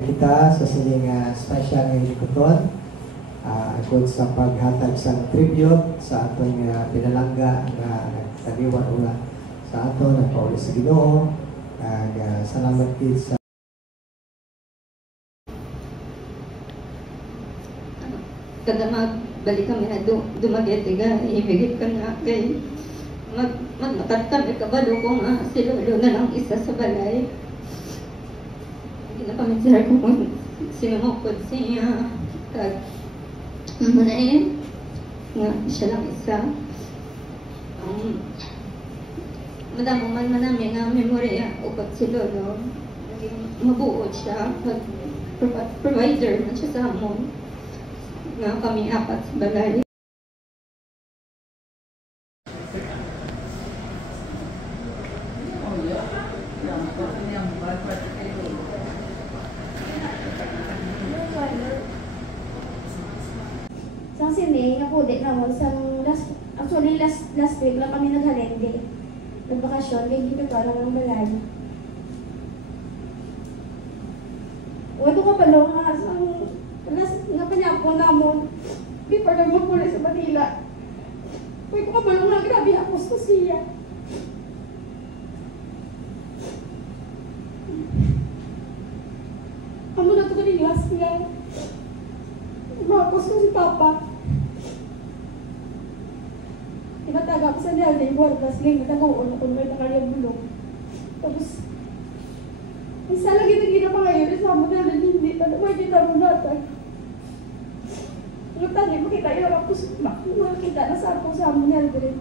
Kita sa sining special nga hilikoton kung sa paghatag sa tribute sa atong pinalangga nga nagtaliwan ula sa ato nagpauli sa Ginoo. Salamat kid sa kada magbalik kami na dumagete ga ibigit ka na kay magmakatami ka ba ko nga si Lolo na lang isa sa balay. Ginapaminsar ko kung sinumukod siya kag manayin nga siya lang isa. Madamo man manami nga memorya upat si Lolo. Mabuod siya kag provider man siya sa amon nga kami apat sa balay. Sang sini, ako din naman, actually last week lang kami naghalende. Nagbakasyon, hindi dito pa lang ng balay. Wala ka pala nga, nga panyapo namon, before na magmula sa Manila. Wala ko kabalong nga, grabe hapos ko siya. Amo na ito kanilas niya. Mahapos ko si Papa. Tinataga ko sa niya, na yung buwardas lang, natagoon ako may nakaliyang bulong. Tapos, isa lagi na gina pa ngayon, isa mo na hindi, may kita mo natin. Ang tali, makita yun, makita na sa ako sa amo niya rin.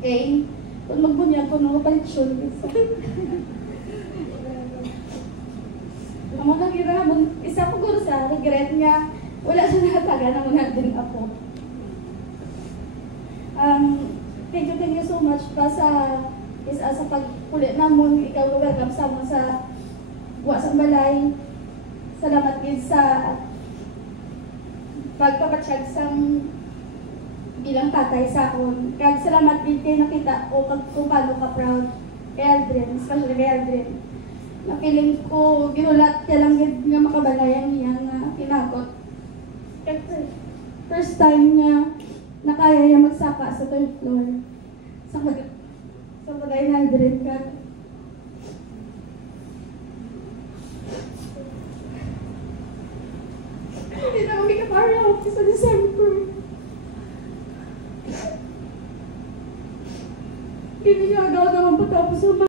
Eh, kung magbunyag ko, nakapalitson. Amo na gina, isa ko guro sa regret nga, wala siya nakataga na muna din ako. Thank you so much pa sa pagkulit namon, ikaw welcome sa mo sa Wasang Balay. Salamat din sa pagpapatsyag sa bilang tatay sa akon. Kag salamat din kayo nakita ko kung paano ka proud kay Aldrin, especially kay Aldrin. Napiling ko, ginulat ka lang nga makabalayan niya nga pinakot. Kasi first time nga nakaya niya magsaka sa third floor. Sa bagay na Aldrin ka. Hindi na kami kaparaw sa December. Hindi niya agaw naman patapos sa